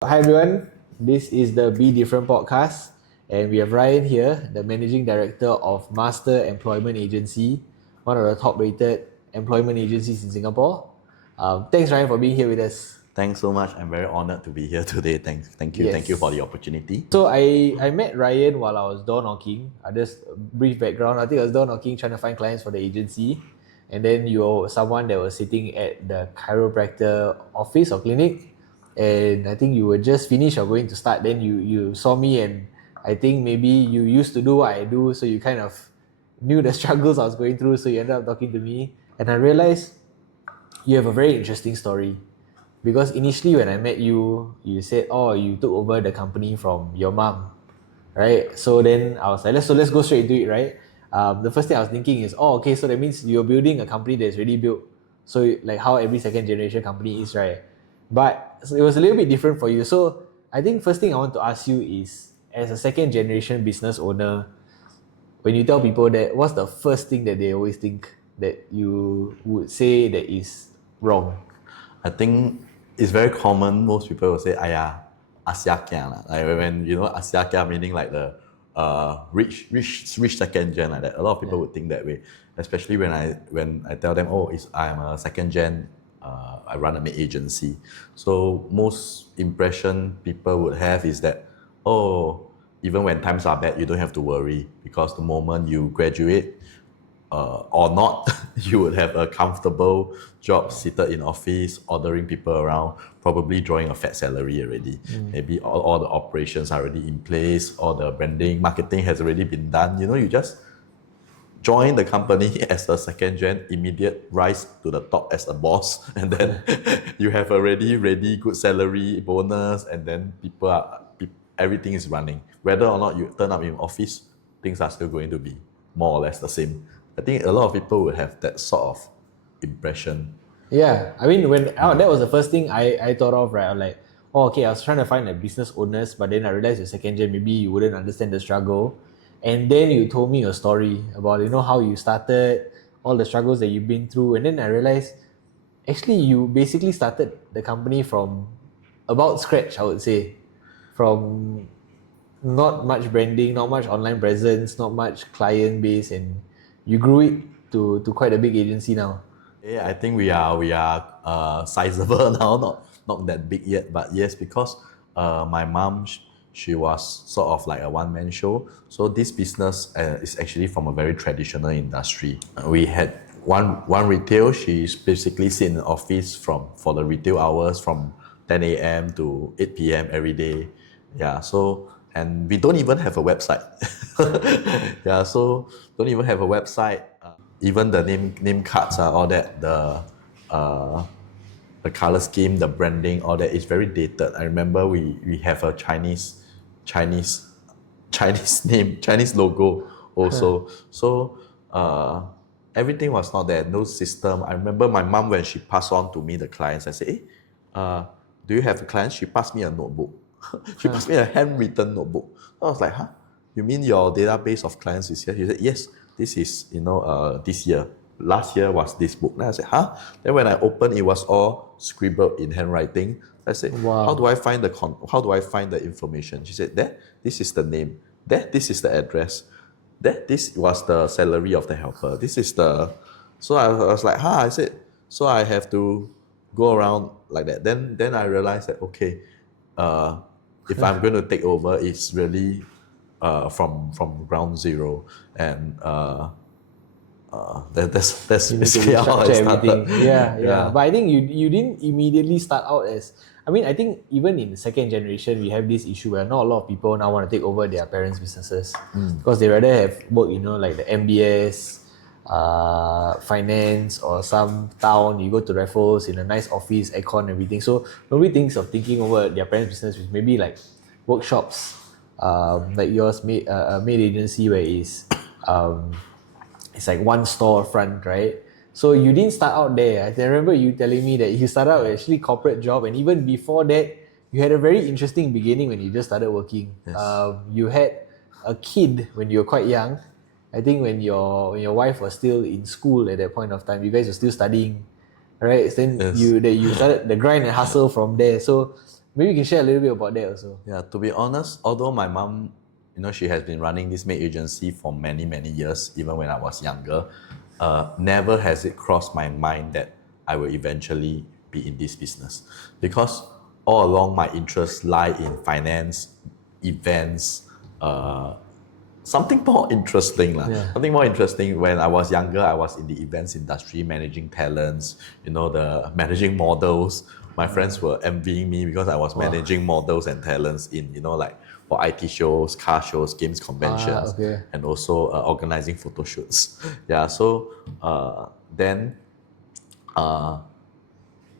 Hi everyone, this is the BeDifferent podcast, and we have Ryan here, the managing director of Master Employment Agency, one of the top-rated employment agencies in Singapore. Thanks Ryan for being here with us. Thanks so much. I'm very honored to be here today. Thank you for the opportunity. So I met Ryan while I was door knocking. Just a brief background. I think I was door knocking trying to find clients for the agency, and then you're someone that was sitting at the chiropractor office or clinic, and I think you were just finished or going to start. Then you saw me, and I think maybe you used to do what I do, so you kind of knew the struggles I was going through. So you ended up talking to me, and I realized you have a very interesting story. Because initially when I met you, you said, oh, you took over the company from your mom, right? So then I was like, let's go straight into it, right? The first thing I was thinking is, oh, okay, so that means you're building a company that's already built. So like how every second generation company is, right? But it was a little bit different for you. So I think first thing I want to ask you is, as a second generation business owner, when you tell people that, what's the first thing that they always think that you would say that is wrong? I think it's very common. Most people will say, "Aya, Asiakia lah." Like when Asiakia meaning like the rich second gen like that. A lot of people would think that way, especially when I tell them, "Oh, I'm a second gen. I run a maid agency." So most impression people would have is that, oh, even when times are bad, you don't have to worry because the moment you graduate, or not, you would have a comfortable job seated in office, ordering people around, probably drawing a fat salary already. Maybe all the operations are already in place, all the branding, marketing has already been done. You just join the company as a second gen, immediate rise to the top as a boss, and then you have already ready good salary, bonus, and then everything is running. Whether or not you turn up in office, things are still going to be more or less the same. I think a lot of people would have that sort of impression. Yeah, I mean, that was the first thing I thought of, right? I'm like, oh, okay, I was trying to find like business owners, but then I realized you're second gen, maybe you wouldn't understand the struggle. And then you told me your story about, how you started, all the struggles that you've been through. And then I realized, actually, you basically started the company from about scratch, I would say. From not much branding, not much online presence, not much client base, and you grew it to quite a big agency now. Yeah, I think we are sizable now, not that big yet, but yes, because my mom she was sort of like a one-man show. So this business is actually from a very traditional industry. We had one retail. She's basically sit in the office for the retail hours from 10 a.m. to 8 p.m. every day. Yeah, so and we don't even have a website. Yeah, so don't even have a website. Even the name cards all that, the color scheme, the branding, all that is very dated. I remember we have a Chinese Chinese name, Chinese logo also. So everything was not there, no system. I remember my mom, when she passed on to me the clients, I said, hey, do you have clients? She passed me a notebook. She passed me a handwritten notebook. I was like, huh? You mean your database of clients is here? She said, yes, this is, this year. Last year was this book. Then I said, huh? Then when I opened, it was all scribbled in handwriting. I said, Wow. how do I find the information? She said, there, this is the name. There, this is the address. This was the salary of the helper. This is the. So I was like, huh? I said, so I have to go around like that. Then I realized that, okay, if I'm going to take over, it's really from ground zero, and that's You need to basically how I restructure started. everything. Yeah. But I think you didn't immediately start out as. I mean, I think even in the second generation, we have this issue where not a lot of people now want to take over their parents' businesses because they rather have work, like the MBS, finance, or some town. You go to Raffles in a nice office, aircon, everything. So nobody thinks of taking over their parents' business, which maybe like workshops, like yours, made a maid agency where it's like one storefront, right? So you didn't start out there. I remember you telling me that you started out actually corporate job, and even before that, you had a very interesting beginning when you just started working. Yes. You had a kid when you were quite young. I think when your wife was still in school at that point of time, you guys were still studying, right? Then Yes. you started the grind and hustle from there. So Maybe you can share a little bit about that also. Yeah, to be honest, although my mom, she has been running this maid agency for many, many years, even when I was younger, never has it crossed my mind that I will eventually be in this business. Because all along my interests lie in finance, events, something more interesting. Yeah. Something more interesting. When I was younger, I was in the events industry, managing talents, the managing models. My friends were envying me because I was managing models and talents in, like for IT shows, car shows, games conventions, Okay. and also organizing photo shoots. Yeah, so then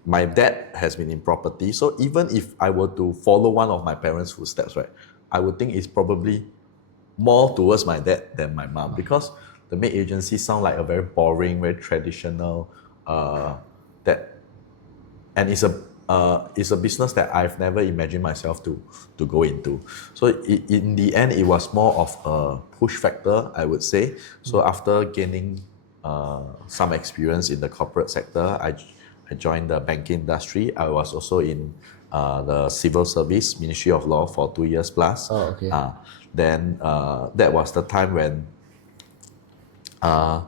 my dad has been in property. So even if I were to follow one of my parents' footsteps, right, I would think it's probably more towards my dad than my mom, because the maid agency sound like a very boring, very traditional, that, and it's a business that I've never imagined myself to go into. So in the end, it was more of a push factor, I would say. So after gaining some experience in the corporate sector, I joined the banking industry. I was also in the civil service, Ministry of Law, for 2 years plus. Oh, okay. Then that was the time when uh,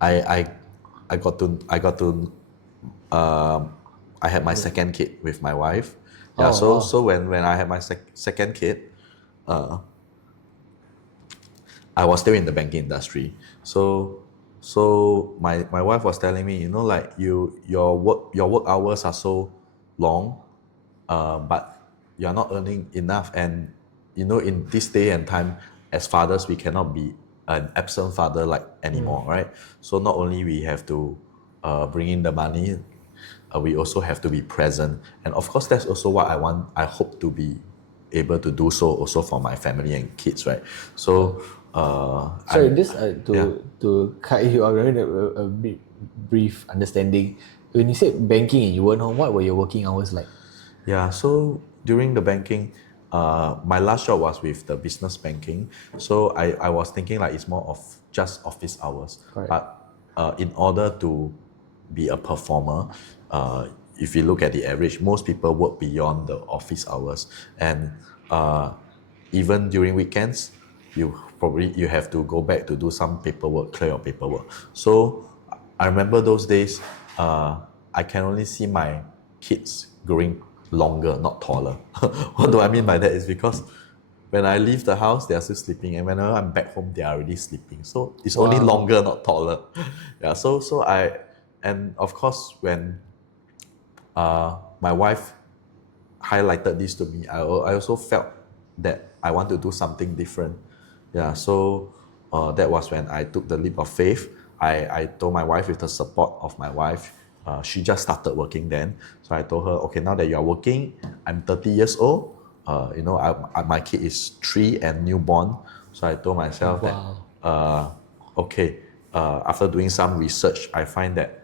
I, I I had my second kid with my wife. Yeah, Oh, so wow. so when I had my second kid, I was still in the banking industry. So my wife was telling me, like your work hours are so long, but you're not earning enough. And in this day and time, as fathers, we cannot be an absent father like anymore, right? So not only we have to bring in the money, we also have to be present. And of course, that's also what I hope to be able to do so also for my family and kids, right? So Sorry, I'm this yeah. to cut you off, I mean, a bit brief understanding. When you said banking and you weren't home, what were your working hours like? Yeah, so during the banking, my last job was with the business banking. So I was thinking like it's more of just office hours. Correct. But in order to be a performer, if you look at the average, most people work beyond the office hours. And even during weekends, you have to go back to do some paperwork, clear your paperwork. So I remember those days, I can only see my kids growing longer, not taller. What do I mean by that is because when I leave the house, they are still sleeping, and whenever I'm back home, they are already sleeping. So it's only Wow. longer, not taller. Yeah. And of course, when my wife highlighted this to me, I also felt that I want to do something different. Yeah, so that was when I took the leap of faith. I told my wife, with the support of my wife, she just started working then. So I told her, okay, now that you're working, I'm 30 years old. My kid is 3 and newborn. So I told myself that, Wow. okay, after doing some research, I find that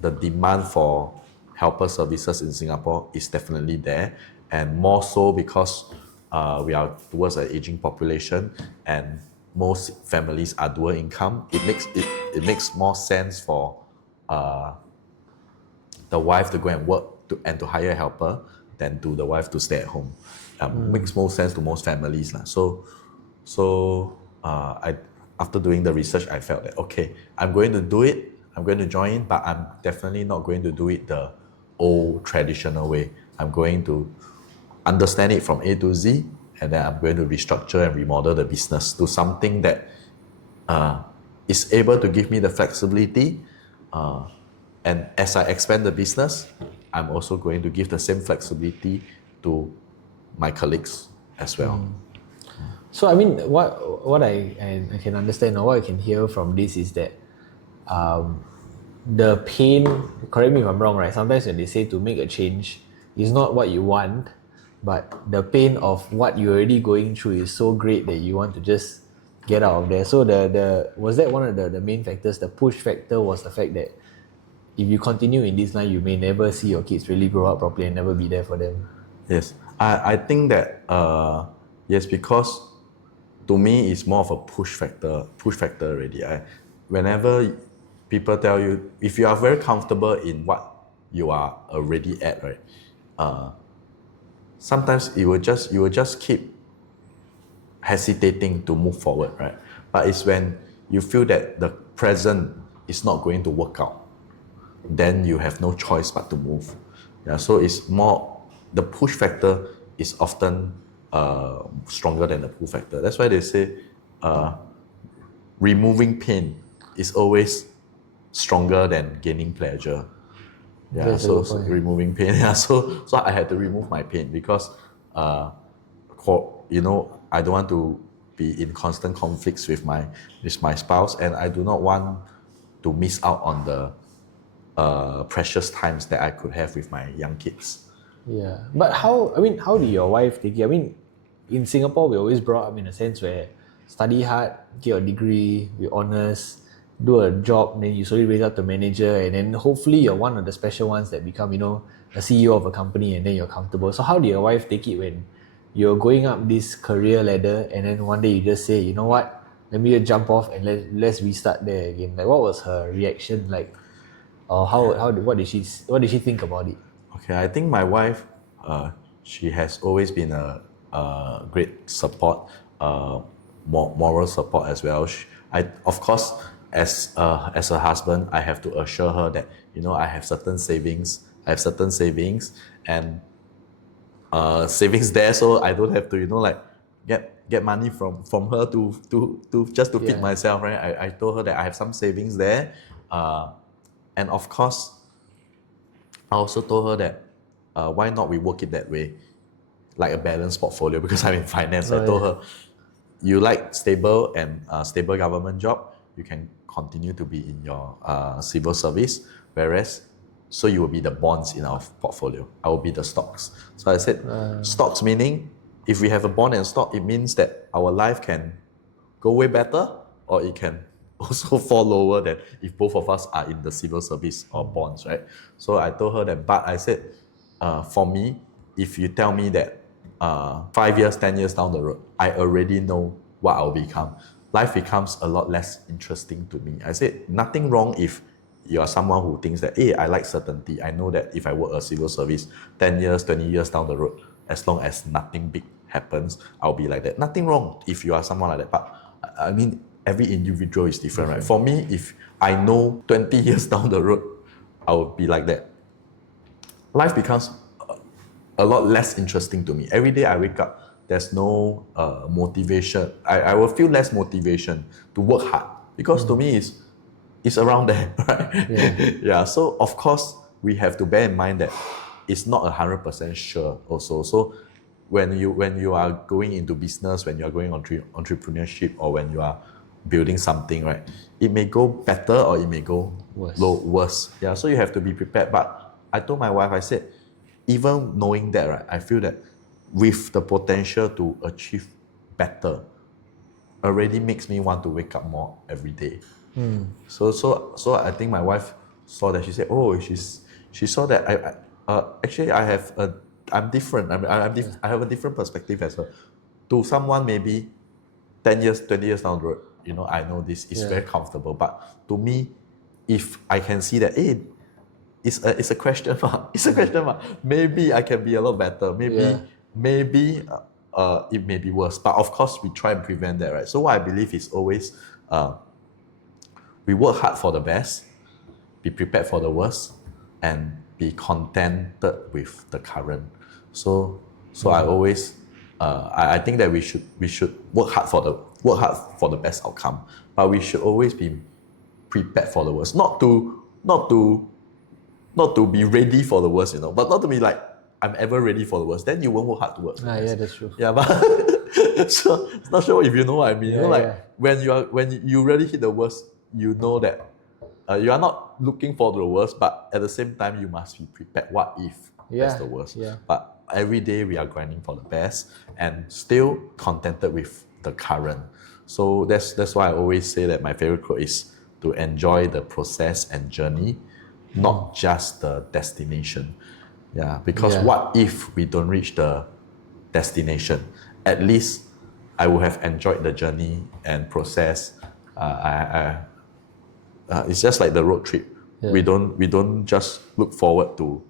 the demand for helper services in Singapore is definitely there, and more so because we are towards an aging population, and most families are dual income. It makes more sense for the wife to go and work and to hire a helper than to the wife to stay at home. Makes more sense to most families lah. I after doing the research, I felt that okay, I'm going to do it. I'm going to join, but I'm definitely not going to do it the old traditional way. I'm going to understand it from A to Z, and then I'm going to restructure and remodel the business to something that is able to give me the flexibility. And as I expand the business, I'm also going to give the same flexibility to my colleagues as well. So I mean, what I can understand or what I can hear from this is that the pain. Correct me if I'm wrong, right? Sometimes when they say to make a change, is not what you want, but the pain of what you're already going through is so great that you want to just get out of there. So the was that one of the main factors? The push factor was the fact that if you continue in this line, you may never see your kids really grow up properly and never be there for them. Yes, I think that yes, because to me it's more of a push factor already. Whenever people tell you, if you are very comfortable in what you are already at, right, sometimes you will just keep hesitating to move forward, right? But it's when you feel that the present is not going to work out, then you have no choice but to move. Yeah, so it's more, the push factor is often stronger than the pull factor. That's why they say removing pain is always stronger than gaining pleasure. Yeah, That's a good so point. removing pain. Yeah, so I had to remove my pain because, I don't want to be in constant conflicts with my spouse, and I do not want to miss out on the precious times that I could have with my young kids. Yeah, but how do your wife take it? I mean, in Singapore, we always brought up in a sense where study hard, get a degree, be honest, do a job, then you slowly raise up to manager, and then hopefully you're one of the special ones that become, a CEO of a company, and then you're comfortable. So how do your wife take it when you're going up this career ladder, and then one day you just say, you know what, let me just jump off and let's restart there again? Like, what was her reaction like, or what did she think about it? Okay, I think my wife, she has always been a great support, moral support as well. Of course, as a husband, I have to assure her that I have certain savings. And savings there, so I don't have to like get money from her to just to feed Yeah. myself, right? I told her that I have some savings there, and of course, I also told her that why not we work it that way, like a balanced portfolio, because I'm in finance. I told her, you like stable and stable government job, you can continue to be in your civil service, whereas so you will be the bonds in our portfolio. I will be the stocks. So I said, stocks meaning if we have a bond and stock, it means that our life can go way better, or it can also fall lower than if both of us are in the civil service or bonds, right? So I told her that, but I said, for me, if you tell me that 5 years, 10 years down the road, I already know what I'll become, life becomes a lot less interesting to me. I said, nothing wrong if you are someone who thinks that, hey, I like certainty. I know that if I work a civil service 10 years, 20 years down the road, as long as nothing big happens, I'll be like that. Nothing wrong if you are someone like that. But I mean, every individual is different, right? For me, if I know 20 years down the road, I will be like that. Life becomes a lot less interesting to me. Every day I wake up, there's no motivation. I will feel less motivation to work hard, because to me it's around there, right? Yeah. So of course we have to bear in mind that it's not 100% sure also. So when you are going into business, when you are going entrepreneurship, or when you are building something, right, it may go better or it may go worse. Yeah. So you have to be prepared. But I told my wife, I said, even knowing that, right, I feel that with the potential to achieve better already makes me want to wake up more every day. So I think my wife saw that. She said, oh, she saw that actually I'm different. I have a different perspective as well. To someone maybe 10 years, 20 years down the road, I know this is very comfortable. But to me, if I can see that, hey, it's a question mark. It's a question mark. Maybe I can be a lot better. Maybe it may be worse. But of course, we try and prevent that, right? So what I believe is always we work hard for the best, be prepared for the worst, and be contented with the current. So I always I think that we should work hard for the best outcome, but we should always be prepared for the worst. Not to be ready for the worst, but not to be like, I'm ever ready for the worst. Then you won't work hard towards the best. Yeah, that's true. Yeah, but so not sure if you know what I mean. When you really hit the worst, you know that you are not looking for the worst, but at the same time you must be prepared. What if that's the worst? But every day we are grinding for the best and still contented with the current. So that's why I always say that my favorite quote is to enjoy the process and journey, not just the destination. Yeah, because what if we don't reach the destination? At least I would have enjoyed the journey and process. It's just like the road trip. We don't just look forward to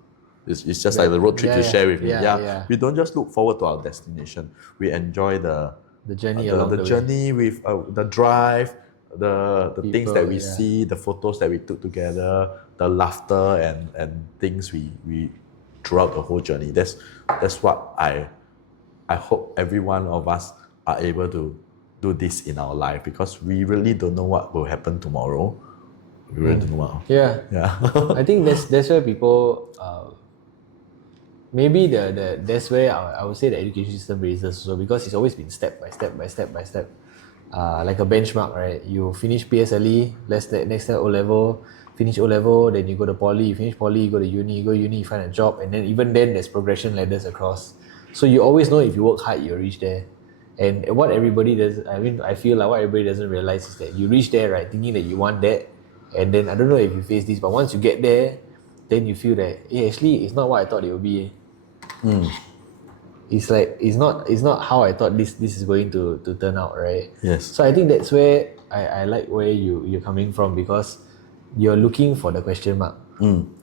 It's just like the road trip you share with me. Yeah. We don't just look forward to our destination. We enjoy the journey along the way. journey with the drive, the things People, that we yeah. see, the photos that we took together, the laughter and things we throughout the whole journey. That's what I hope every one of us are able to do this in our life, because we really don't know what will happen tomorrow. We really don't know what. Yeah. I think that's where people maybe that's where I would say the education system raises also, because it's always been step by step by step by step. Like a benchmark, right? You finish PSLE, next step O level, finish O level, then you go to poly, you finish poly, you go to uni, you find a job, and then even then there's progression ladders across. So you always know if you work hard, you'll reach there. And what everybody does, I feel like what everybody doesn't realize is that you reach there, right, thinking that you want that, and then I don't know if you face this, but once you get there, then you feel that, hey, actually, it's not what I thought it would be. It's like it's not how I thought this is going to turn out, right? Yes. So I think that's where I like where you're coming from, because you're looking for the question mark,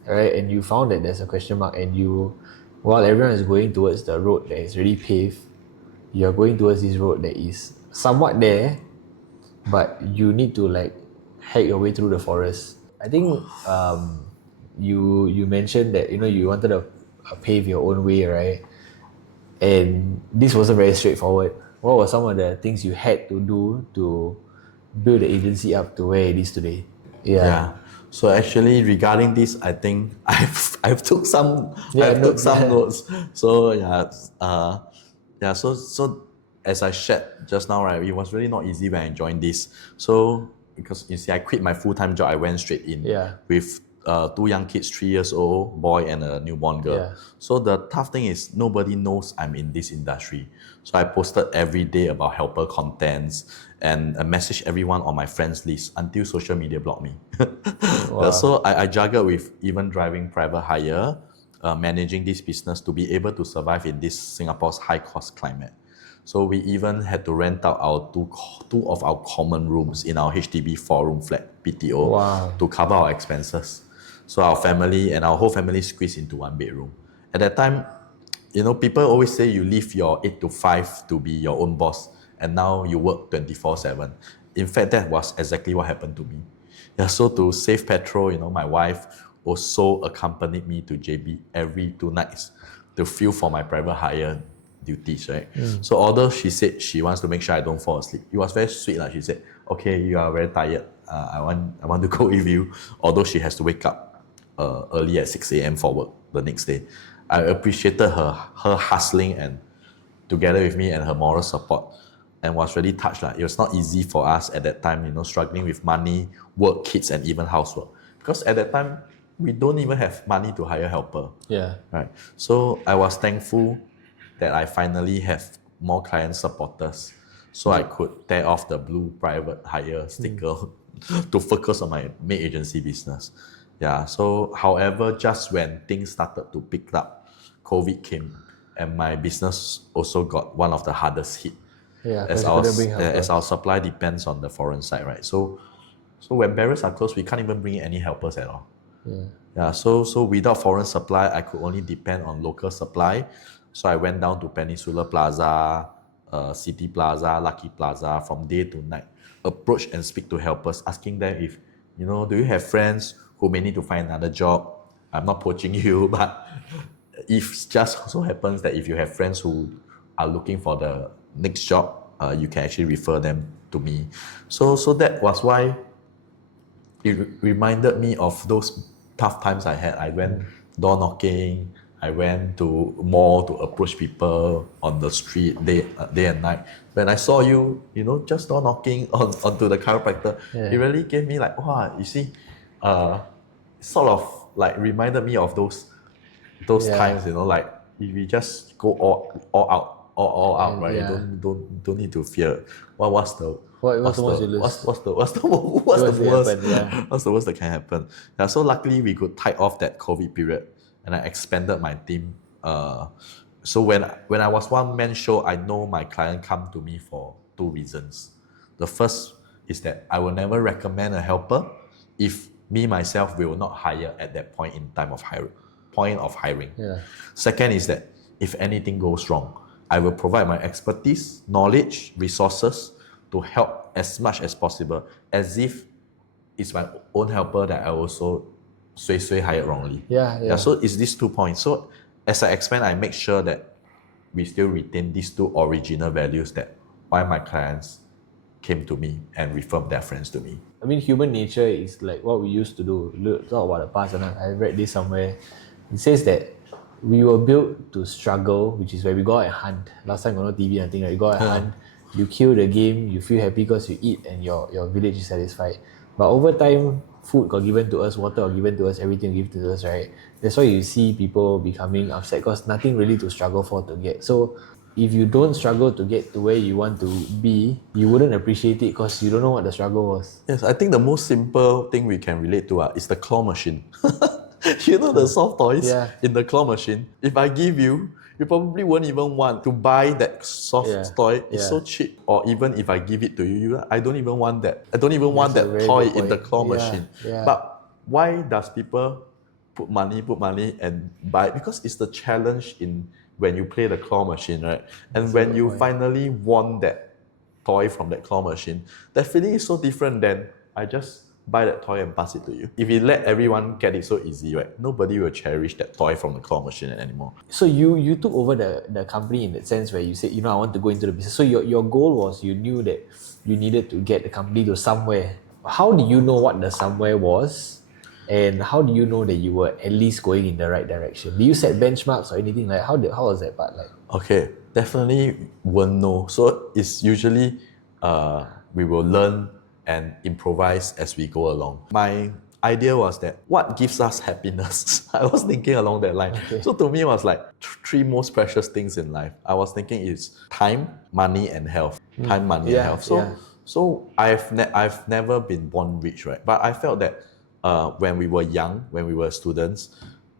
right? And you found that there's a question mark, and while everyone is going towards the road that is already paved, you're going towards this road that is somewhat there, but you need to like hack your way through the forest. I think you mentioned that you wanted to pave your own way, right? And this wasn't very straightforward. What were some of the things you had to do to build the agency up to where it is today? Yeah. So actually, regarding this, I think I've took some notes. So So as I shared just now, right, it was really not easy when I joined this. So because you see, I quit my full-time job, I went straight in with 2 young kids, 3 years old boy and a newborn girl. Yeah. So the tough thing is nobody knows I'm in this industry. So I posted every day about helper contents and messaged everyone on my friends list until social media blocked me. Wow. So I juggled with even driving private hire, managing this business to be able to survive in this Singapore's high cost climate. So we even had to rent out our two of our common rooms in our HDB 4-room flat BTO Wow. to cover our expenses. So our family and our whole family squeezed into 1 bedroom. At that time, people always say you leave your 8 to 5 to be your own boss, and now you work 24/7. In fact, that was exactly what happened to me. Yeah, so to save petrol, my wife also accompanied me to JB every 2 nights to fuel for my private hire duties, right? So although she said she wants to make sure I don't fall asleep, it was very sweet. She said, okay, you are very tired. I want to go with you. Although she has to wake up early at 6 a.m. for work the next day. I appreciated her hustling and together with me and her moral support, and was really touched. It was not easy for us at that time, struggling with money, work, kids, and even housework. Because at that time, we don't even have money to hire helper. Yeah. Right. So I was thankful that I finally have more client supporters, so I could tear off the blue private hire sticker to focus on my maid agency business. Yeah. So, however, just when things started to pick up, COVID came, and my business also got one of the hardest hit. Yeah. As our supply depends on the foreign side, right? So when barriers are closed, we can't even bring any helpers at all. Yeah. So without foreign supply, I could only depend on local supply. So I went down to Peninsula Plaza, City Plaza, Lucky Plaza from day to night, approach and speak to helpers, asking them if, do you have friends who may need to find another job? I'm not poaching you, but if just so happens that if you have friends who are looking for the next job, you can actually refer them to me. So that was why it reminded me of those tough times I had. I went door knocking, I went to mall to approach people on the street day and night. When I saw you, just door knocking onto the chiropractor, it really gave me like, wow, you see, sort of like reminded me of those times, like if we just go all out, right? Yeah. Don't need to fear. What's the What's the most you lose? What's the worst? Happen, yeah. What's the worst that can happen? Yeah, so luckily we could tide off that COVID period, and I expanded my team. So when I was one man show, I know my client come to me for 2 reasons. The first is that I will never recommend a helper if me myself will not hire at that point in time of point of hiring. Yeah. Second is that if anything goes wrong, I will provide my expertise, knowledge, resources to help as much as possible, as if it's my own helper that I also sway hired wrongly. Yeah. So it's these 2 points. So as I expand, I make sure that we still retain these 2 original values, that why my clients came to me and referred their friends to me. I mean, human nature is like what we used to do. Talk about the past, and I read this somewhere. It says that we were built to struggle, which is where we go out and hunt. Last time got no TV, nothing, right? You go out and hunt, you kill the game, you feel happy because you eat and your village is satisfied. But over time, food got given to us, water got given to us, everything given to us, right? That's why you see people becoming upset because nothing really to struggle for to get. So if you don't struggle to get to where you want to be, you wouldn't appreciate it because you don't know what the struggle was. Yes, I think the most simple thing we can relate to is the claw machine. You know the soft toys in the claw machine? If I give you, you probably won't even want to buy that soft toy. It's so cheap. Or even if I give it to you, I don't even want that. I don't even want that toy in the claw machine. But why does people put money and buy? Because it's the challenge in when you play the claw machine, right? And when you finally won that toy from that claw machine, that feeling is so different than I just buy that toy and pass it to you. If you let everyone get it so easy, right, nobody will cherish that toy from the claw machine anymore. So you took over the company in that sense where you said, I want to go into the business. So your goal was you knew that you needed to get the company to somewhere. How do you know what the somewhere was? And how do you know that you were at least going in the right direction? Do you set benchmarks or anything like how was that part like? Okay, definitely won't know. So it's usually we will learn and improvise as we go along. My idea was that what gives us happiness? I was thinking along that line. Okay. So to me, it was like 3 most precious things in life. I was thinking is time, money, and health. Time, money, and health. So I've never been born rich, right? But I felt that when we were young, when we were students,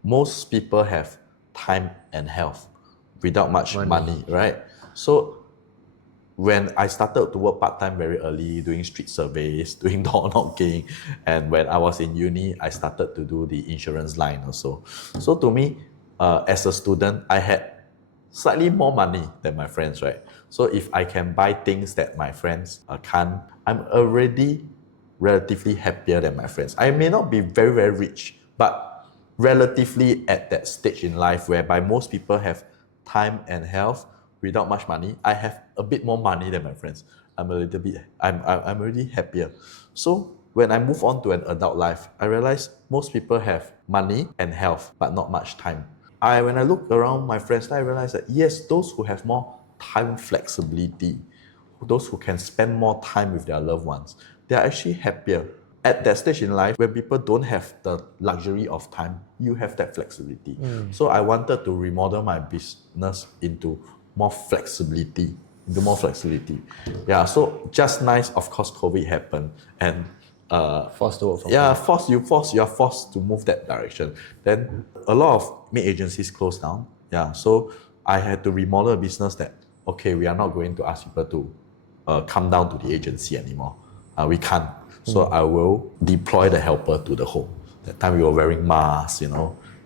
most people have time and health without much money, right? So when I started to work part-time very early, doing street surveys, doing door knocking, and when I was in uni, I started to do the insurance line also. So to me, as a student, I had slightly more money than my friends, right? So if I can buy things that my friends can't, I'm already relatively happier than my friends. I may not be very, very rich, but relatively at that stage in life whereby most people have time and health without much money, I have a bit more money than my friends. I'm already happier. So when I move on to an adult life, I realize most people have money and health, but not much time. When I look around my friends, I realize that yes, those who have more time flexibility, those who can spend more time with their loved ones, they are actually happier. At that stage in life, when people don't have the luxury of time, you have that flexibility. So I wanted to remodel my business into more flexibility. Yeah, so just nice, of course, COVID happened and forced to work from home. you are forced to move that direction. Then a lot of maid agencies closed down. Yeah, so I had to remodel a business that, okay, we are not going to ask people to come down to the agency anymore. We can't. So I will deploy the helper to the home. That time we were wearing masks,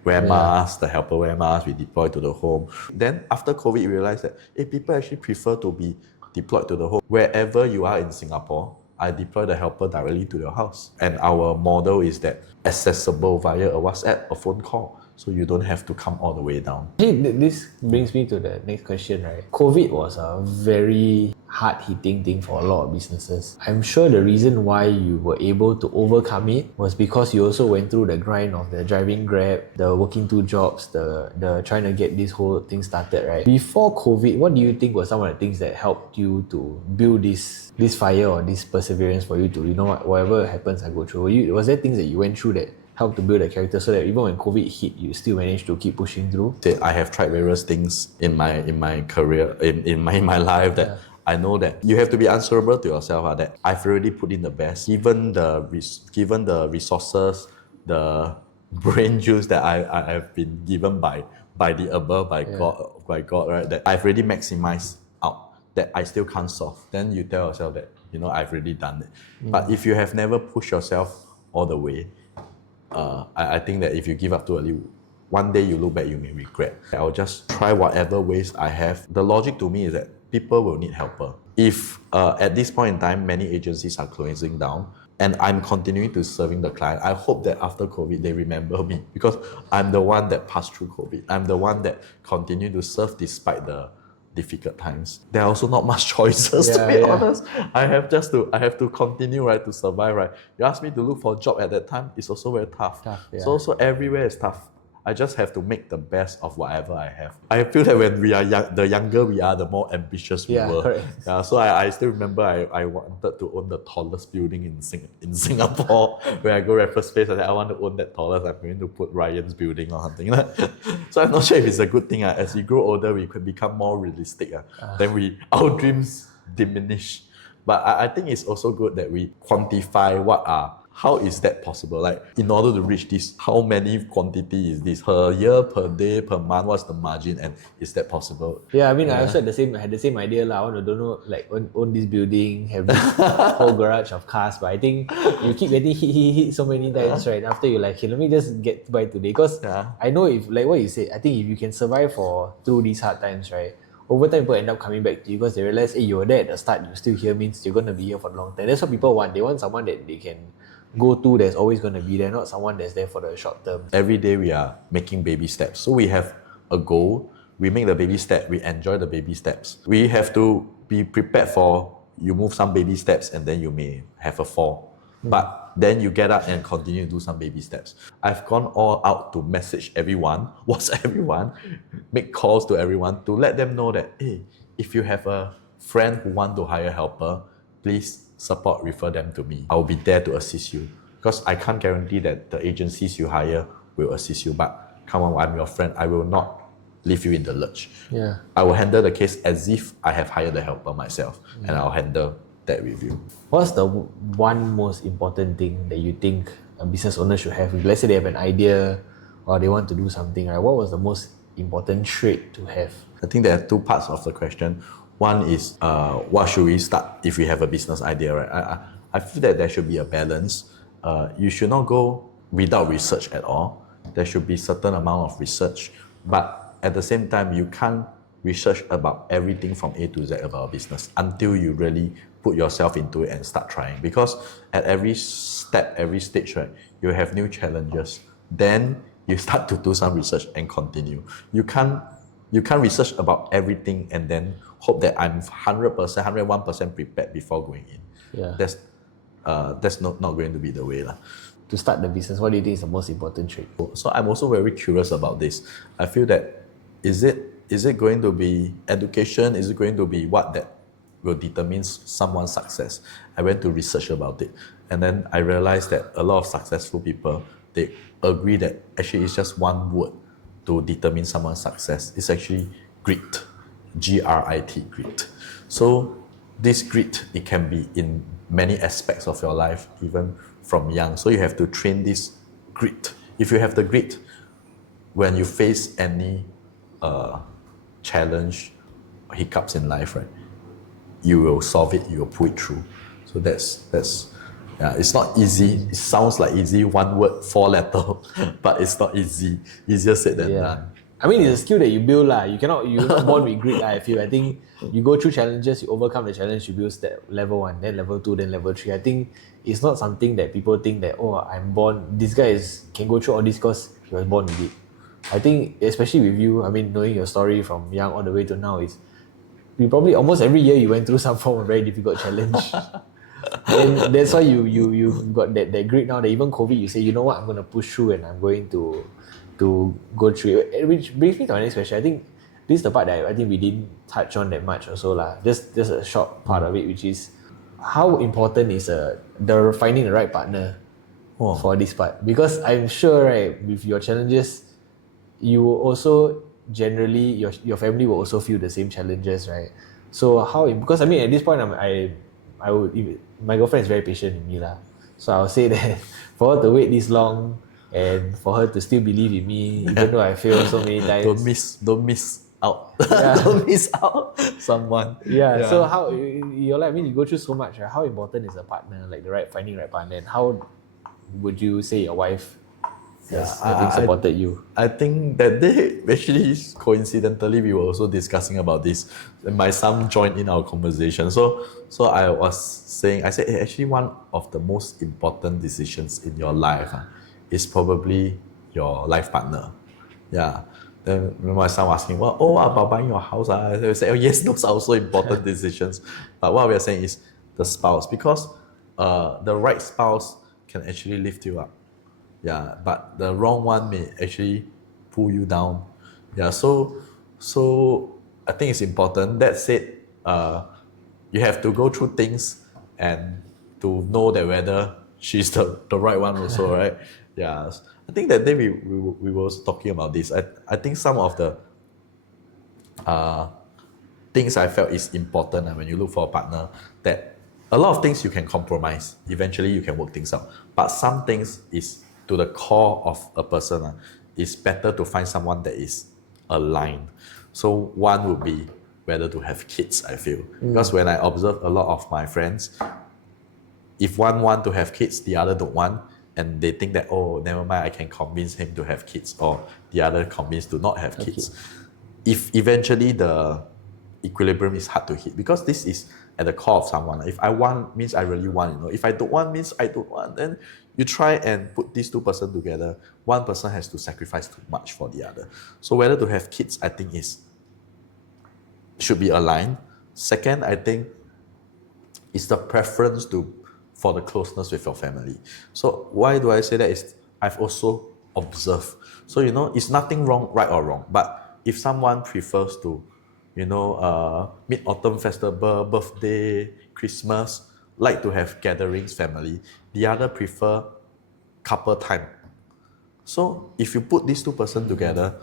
masks, the helper wear masks, we deploy to the home. Then after COVID, we realized that people actually prefer to be deployed to the home. Wherever you are in Singapore, I deploy the helper directly to your house. And our model is that accessible via a WhatsApp, a phone call. So you don't have to come all the way down. This brings me to the next question, right? COVID was a very hard-hitting thing for a lot of businesses. I'm sure the reason why you were able to overcome it was because you also went through the grind of the driving Grab, the working 2 jobs, the trying to get this whole thing started, right? Before COVID, what do you think were some of the things that helped you to build this fire or this perseverance for you to, whatever happens, I go through? Was there things that you went through that helped to build a character so that even when COVID hit, you still managed to keep pushing through? I have tried various things in my career, in my life that I know that you have to be answerable to yourself. That I've already put in the best, given the resources, the brain juice that I have been given by the above, by God, right? That I've already maximized out. That I still can't solve. Then you tell yourself that I've already done it. But if you have never pushed yourself all the way, I think that if you give up too early, one day you look back, you may regret. I'll just try whatever ways I have. The logic to me is that people will need helper. If at this point in time, many agencies are closing down, and I'm continuing to serving the client, I hope that after COVID, they remember me, because I'm the one that passed through COVID. I'm the one that continued to serve despite the difficult times. There are also not much choices, to be honest. I have to continue, right, to survive, right. You ask me to look for a job at that time, it's also very tough. So everywhere is tough. I just have to make the best of whatever I have. I feel that when we are young, the younger we are, the more ambitious we were. Correct. So I still remember I wanted to own the tallest building in Singapore. When I go Raffles Place, I said I want to own that tallest. I'm going to put Ryan's building or something. So I'm not sure if it's a good thing. As we grow older, we could become more realistic. Then our dreams diminish. But I think it's also good that we quantify how is that possible? Like, in order to reach this, how many quantity is this? Per year, per day, per month, what's the margin? And is that possible? I mean, I also had the same idea. I want to, don't know, like own this building, have this whole garage of cars. But I think you keep getting hit so many times, right? After you're like, hey, let me just get by today. Because I know if, like what you said, I think if you can survive through these hard times, right? Over time, people end up coming back to you because they realize, hey, you were there at the start, you're still here, means you're going to be here for a long time. That's what people want. They want someone that they can go to that's always going to be there, not someone that's there for the short term. Every day we are making baby steps. So we have a goal, we make the baby step, we enjoy the baby steps. We have to be prepared for, you move some baby steps and then you may have a fall. But then you get up and continue to do some baby steps. I've gone all out to message everyone, WhatsApp everyone, make calls to everyone to let them know that, hey, if you have a friend who want to hire a helper, please refer them to me. I'll be there to assist you. Because I can't guarantee that the agencies you hire will assist you. But come on, I'm your friend. I will not leave you in the lurch. I will handle the case as if I have hired the helper myself. And I'll handle that with you. What's the one most important thing that you think a business owner should have? If let's say they have an idea or they want to do something, right? What was the most important trait to have? I think there are two parts of the question. One is, what should we start if we have a business idea, right? I feel that there should be a balance. You should not go without research at all. There should be certain amount of research, but at the same time, you can't research about everything from A to Z about a business until you really put yourself into it and start trying. Because at every step, every stage, right, you have new challenges. Then you start to do some research and continue. You can't research about everything and then hope that I'm 100%, 101% prepared before going in. That's not going to be the way. To start the business, what do you think is the most important trait? So I'm also very curious about this. I feel that, is it going to be education? Is it going to be what that will determine someone's success? I went to research about it. And then I realized that a lot of successful people, they agree that actually it's just one word to determine someone's success. It's actually grit. G-R-I-T, grit. So this grit, it can be in many aspects of your life, even from young. So you have to train this grit. If you have the grit, when you face any challenge, hiccups in life, right, you will solve it, you will pull it through. So that's it's not easy. It sounds like easy, one word, 4 letter, but it's not easy. Easier said than done. I mean, it's a skill that you build. You're not born with grit, I feel. I think you go through challenges, you overcome the challenge, you build step level 1, then level 2, then level 3. I think it's not something that people think that, oh, I'm born, this guy can go through all this because he was born with it. I think, especially with you, I mean, knowing your story from young all the way to now, is you probably almost every year you went through some form of very difficult challenge. And that's why you've got that grit now that even COVID, you say, you know what, I'm going to push through and I'm going to go through it. Which brings me to my next question. I think this is the part that I think we didn't touch on that much also. Just a short part of it, which is how important is the finding the right partner for this part. Because I'm sure, right, with your challenges, you will also generally, your family will also feel the same challenges, right? So because I mean, at this point, I would, my girlfriend is very patient with me. So I would say that for her to wait this long and for her to still believe in me, even though I failed so many times. Don't miss out. Don't miss out someone. So how you're like, I mean, you go through so much, right? How important is a partner, like finding the right partner, and how would you say your wife as having supported you? I think that day, actually, coincidentally, we were also discussing about this. And my son joined in our conversation. So I was saying, I said, "Hey, actually, one of the most important decisions in your life is probably your life partner." Yeah. Then my son was asking, well, what about buying your house? I said, oh, yes, those are also important decisions. But what we are saying is the spouse, because the right spouse can actually lift you up. Yeah, but the wrong one may actually pull you down. Yeah, so I think it's important. That said, you have to go through things and to know that whether she's the right one also, right? Yeah, I think that day we were also talking about this. I think some of the things I felt is important when you look for a partner, that a lot of things you can compromise. Eventually you can work things out. But some things is to the core of a person. It's better to find someone that is aligned. So one would be whether to have kids, I feel. Because when I observe a lot of my friends, if one want to have kids, the other don't want, and they think that, oh, never mind, I can convince him to have kids, or the other convinced to not have kids. If eventually the equilibrium is hard to hit, because this is at the core of someone. If I want means I really want, if I don't want means I don't want. Then you try and put these two person together, one person has to sacrifice too much for the other. So whether to have kids, I think should be aligned. Second, I think is the preference for the closeness with your family. So why do I say that? Is I've also observed. So it's nothing wrong, right or wrong. But if someone prefers to, Mid-Autumn Festival, birthday, Christmas, like to have gatherings, family. The other prefer couple time. So if you put these two person together,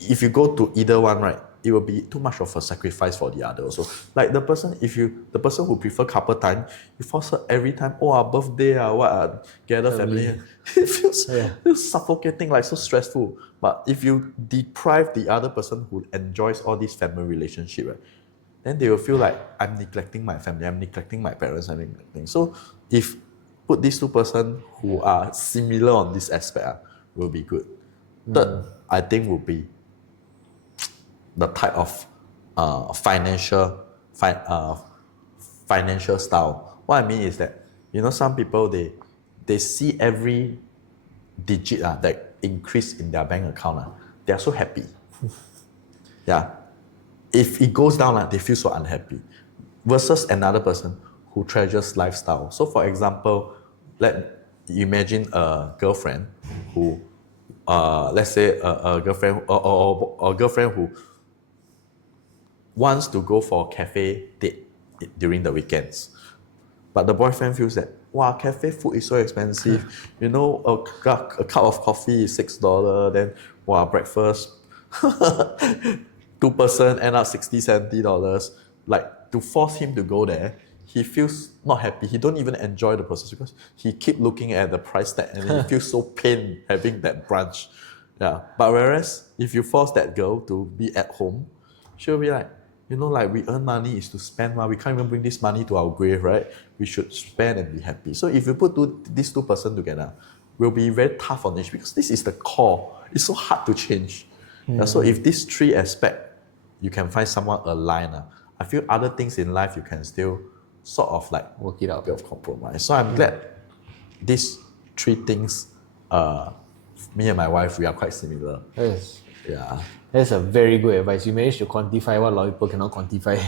if you go to either one, right, it will be too much of a sacrifice for the other also. Like the person who prefer couple time, you force her every time, our birthday, gather family. It feels suffocating, like so stressful. But if you deprive the other person who enjoys all this family relationship, right, then they will feel like I'm neglecting my family, I'm neglecting my parents, I'm neglecting. So if put these two person who are similar on this aspect, will be good. Third, I think will be the type of financial style. What I mean is that some people they see every digit that increase in their bank account, they are so happy. Yeah, if it goes down, they feel so unhappy. Versus another person who treasures lifestyle. So, for example, let you imagine a girlfriend who, let's say a girlfriend or a girlfriend who wants to go for a cafe date during the weekends. But the boyfriend feels that, cafe food is so expensive. A cup of coffee is $6. Then, breakfast, 2 person end up $60, $70. Like, to force him to go there, he feels not happy. He don't even enjoy the process because he keep looking at the price tag and he feels so pain having that brunch. Yeah. But whereas if you force that girl to be at home, she'll be like, like we earn money is to spend, we can't even bring this money to our grave, right? We should spend and be happy. So if you put these two person together, we'll be very tough on this because this is the core. It's so hard to change. So if these three aspects, you can find someone aligned. I feel other things in life you can still sort of like work it out, a bit of compromise. So I'm glad these three things, me and my wife, we are quite similar. Yes. Yeah. That's a very good advice. You managed to quantify what a lot of people cannot quantify.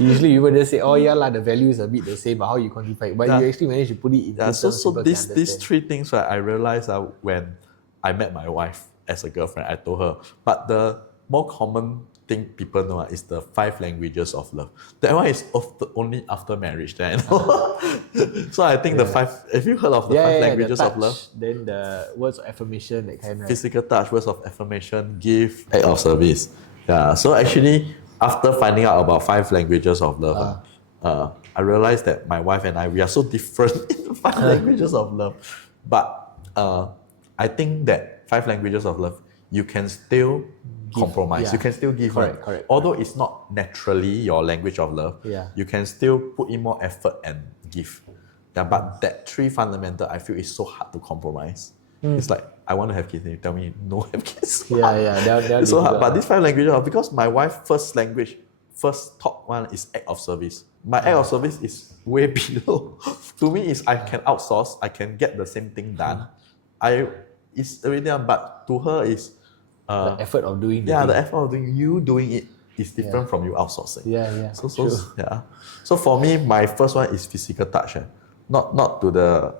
Usually people just say, the value is a bit the same, but how you quantify it? But you actually managed to put it in terms so people these three things, right, I realized when I met my wife as a girlfriend, I told her. But the more common thing people know is the 5 languages of love. That one is only after marriage then I know. So I think the 5, have you heard of the 5 languages the touch, of love? Then the words of affirmation, that kind of physical touch, words of affirmation, gift, act of service. Yeah. So actually, after finding out about 5 languages of love, I realized that my wife and I, we are so different in the 5 languages of love. But I think that 5 languages of love, you can still compromise. You can still give. Correct. Although it's not naturally your language of love, you can still put in more effort and give. Yeah, but that three fundamental I feel is so hard to compromise. It's like I want to have kids and you tell me no have kids. Yeah, they're It's so hard. difficult. But these five languages, because my wife first top one is act of service. My act of service is way below. To me, is I can outsource, I can get the same thing done. It's already done, but to her is The effort of doing the thing. effort of doing it is different from you outsourcing. Yeah, So true. yeah. So for me, my first one is physical touch. Not to the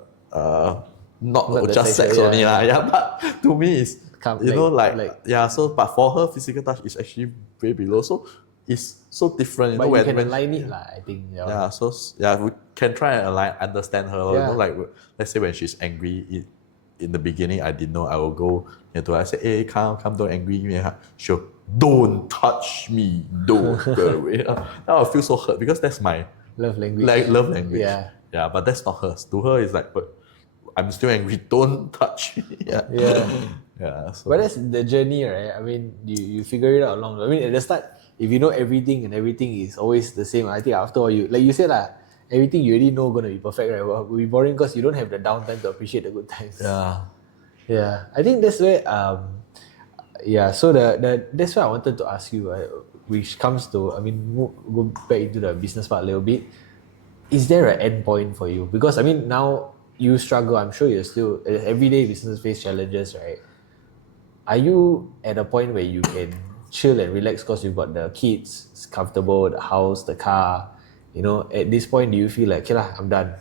not the just sex sexual, only lah. Yeah, but to me is So but for her, physical touch is actually way below. So it's so different. But you can align it lah, I think. Yeah, so we can try and understand her. Like let's say when she's angry, in the beginning I didn't know. I will go near to her. I say, "Hey, come, don't angry me." She'll, "Don't touch me, don't go away." Now I feel so hurt because that's my love language. love language. Yeah, but that's not hers. To her, it's like, but I'm still angry. Don't touch me. Yeah. So. But that's the journey, right? I mean, you figure it out along. I mean, at the start, if you know everything and everything is always the same, I think after all, you like you said lah, everything you already know gonna be perfect, right? Well, will be boring because you don't have the downtime to appreciate the good times. Yeah. I think that's where so the that's why I wanted to ask you, which comes to, I mean, go back into the business part a little bit. Is there an end point for you? Because I mean, now you struggle. I'm sure you're still everyday business face challenges, right? Are you at a point where you can chill and relax because you've got the kids, it's comfortable, the house, the car? You know, at this point, do you feel like, okay lah, I'm done?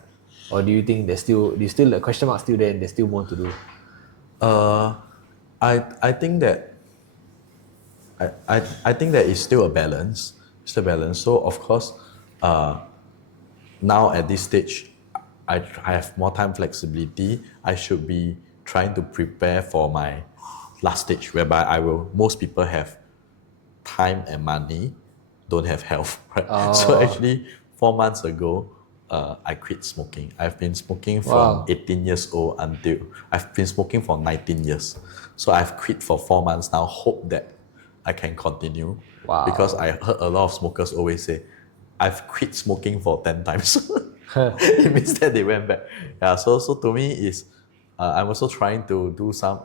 Or do you think there's still the question mark still there and there's still more to do? I think that I think that it's still a balance. So of course, now at this stage, I have more time flexibility. I should be trying to prepare for my last stage, whereby most people have time and money, don't have health, right? So actually, 4 months ago, I quit smoking. I've been smoking from 18 years old until I've been smoking for 19 years. So I've quit for 4 months now. Hope that I can continue. Because I heard a lot of smokers always say, I've quit smoking for 10 times. It means that they went back. Yeah. So to me is, I'm also trying to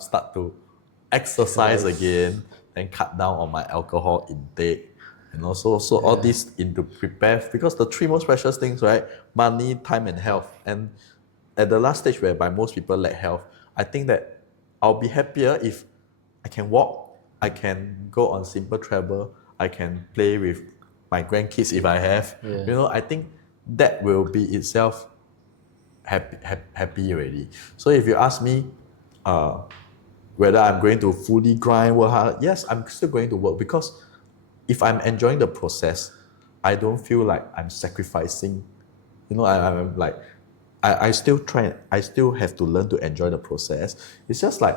start to exercise again and cut down on my alcohol intake. And also, all this into prepare, because the three most precious things, right? Money, time, and health. And at the last stage whereby most people lack health, I think that I'll be happier if I can walk, I can go on simple travel, I can play with my grandkids if I have. You know, I think that will be itself happy already. So if you ask me, whether I'm going to fully grind, work hard, yes, I'm still going to work, because if I'm enjoying the process, I don't feel like I'm sacrificing. You know, I'm like, I still have to learn to enjoy the process. It's just like,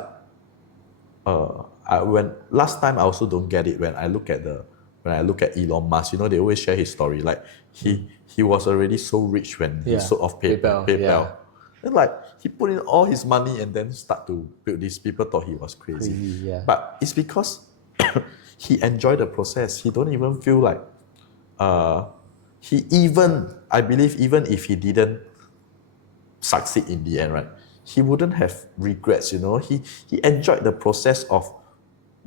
when last time I also don't get it when I look at Elon Musk. You know, they always share his story. Like he was already so rich when he sold off PayPal. And like he put in all his money and then start to build this. People thought he was crazy. But it's because he enjoyed the process. He don't even feel like I believe even if he didn't succeed in the end, right? He wouldn't have regrets, you know. He enjoyed the process of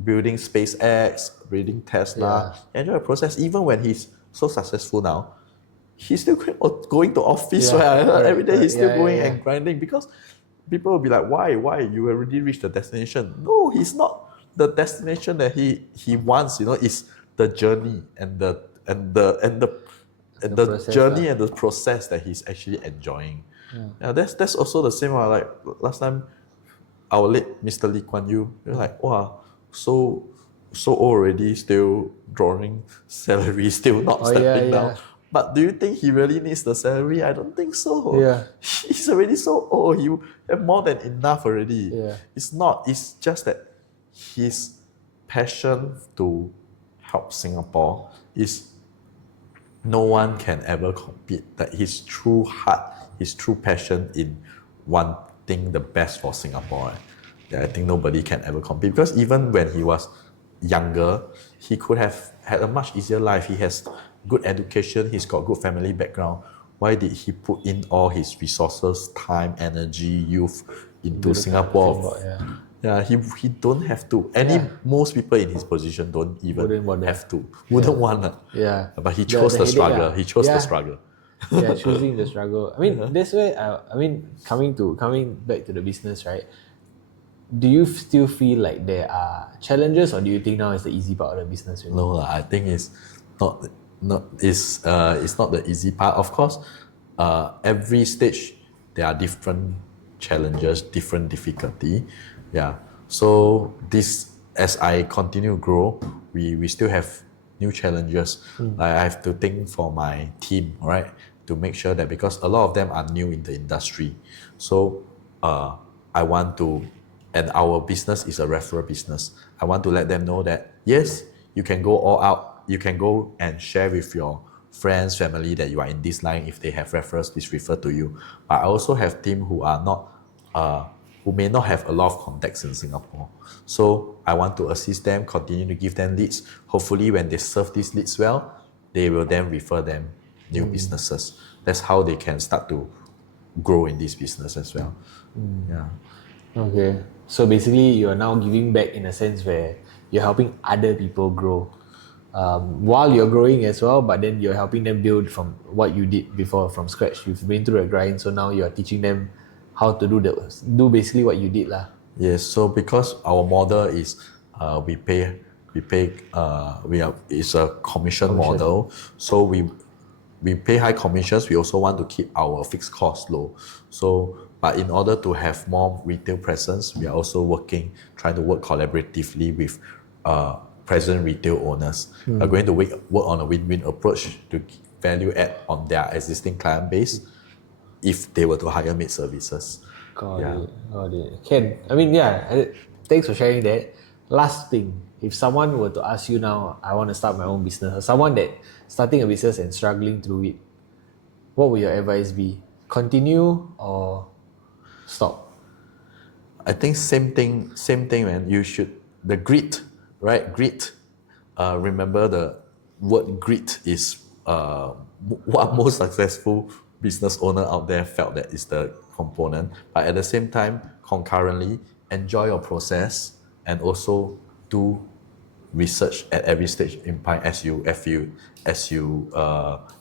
building SpaceX, building Tesla. He enjoyed the process. Even when he's so successful now, he's still going to office, right? Every day he's still going and grinding, because people will be like, why? You already reached the destination. No, he's not. The destination that he wants, you know, is the journey and the journey and the process that he's actually enjoying. Yeah, that's also the same. Like last time, our late Mr. Lee Kuan Yew, you're like, wow, so already, still drawing salary, still not stepping down. But do you think he really needs the salary? I don't think so. He's already so old. He have more than enough already. It's not. It's just that his passion to help Singapore is no one can ever compete. That his true heart, his true passion in wanting the best for Singapore. I think nobody can ever compete, because even when he was younger, he could have had a much easier life. He has good education, he's got good family background. why did he put in all his resources, time, energy, youth into the Singapore? Singapore, Yeah, he don't have to. Most people in his position don't even Wouldn't bother. have to. Wouldn't want to. Yeah. But he chose the headache, struggle. ah. He chose the Yeah. struggle. Yeah, choosing the struggle. I mean, that's where I mean, coming back to the business, right? Do you still feel like there are challenges, or do you think now is the easy part of the business? Really? No, I think it's it's not the easy part. Of course, every stage there are different challenges, different difficulty. Yeah. So this, as I continue to grow, we still have new challenges. Like I have to think for my team, right, to make sure that, because a lot of them are new in the industry, so I want to, and our business is a referral business. I want to let them know that yes, you can go all out. You can go and share with your friends, family that you are in this line. If they have referrals, please refer to you. But I also have team who are not, who may not have a lot of contacts in Singapore. So I want to assist them, continue to give them leads. Hopefully, when they serve these leads well, they will then refer them new businesses. That's how they can start to grow in this business as well. Yeah. Okay. So basically, you are now giving back in a sense where you're helping other people grow, while you're growing as well. But then you're helping them build from what you did before from scratch. You've been through a grind, so now you're teaching them how to do basically what you did lah. Yes, so because our model is we pay it's a commission model, so we pay high commissions. We also want to keep our fixed costs low. So, but in order to have more retail presence, we are also trying to work collaboratively with present retail owners. We're going to work on a win-win approach to value add on their existing client base if they were to hire maid services. Got it. Ken, I mean, thanks for sharing that. Last thing, if someone were to ask you now, I want to start my own business, or someone that starting a business and struggling through it, what would your advice be? Continue or stop? I think same thing, man. You should, the grit, right? Grit. Remember the word grit is what most successful business owner out there felt that is the component. But at the same time, concurrently, enjoy your process and also do research at every stage in time as you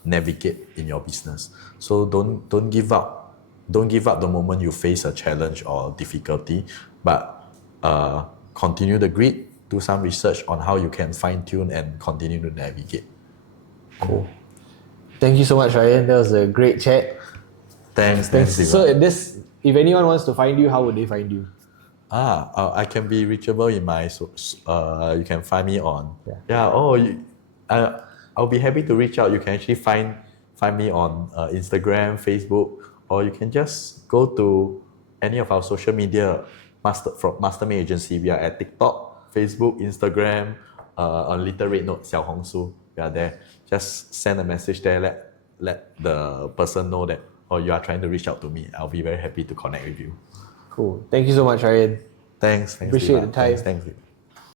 navigate in your business. So don't give up. Don't give up the moment you face a challenge or difficulty, but continue the grit. Do some research on how you can fine tune and continue to navigate. Cool. Thank you so much, Ryan. That was a great chat. Thanks. So if anyone wants to find you, how would they find you? I can be reachable in my you can find me on I'll be happy to reach out. You can actually find me on Instagram, Facebook, or you can just go to any of our social media from Mastermind Agency. We are at TikTok, Facebook, Instagram, on Little Red Note, Xiao Hong Su. We are there. Just send a message there. Let the person know that you are trying to reach out to me. I'll be very happy to connect with you. Cool. Thank you so much, Ryan. Thanks. Appreciate the time. Thanks.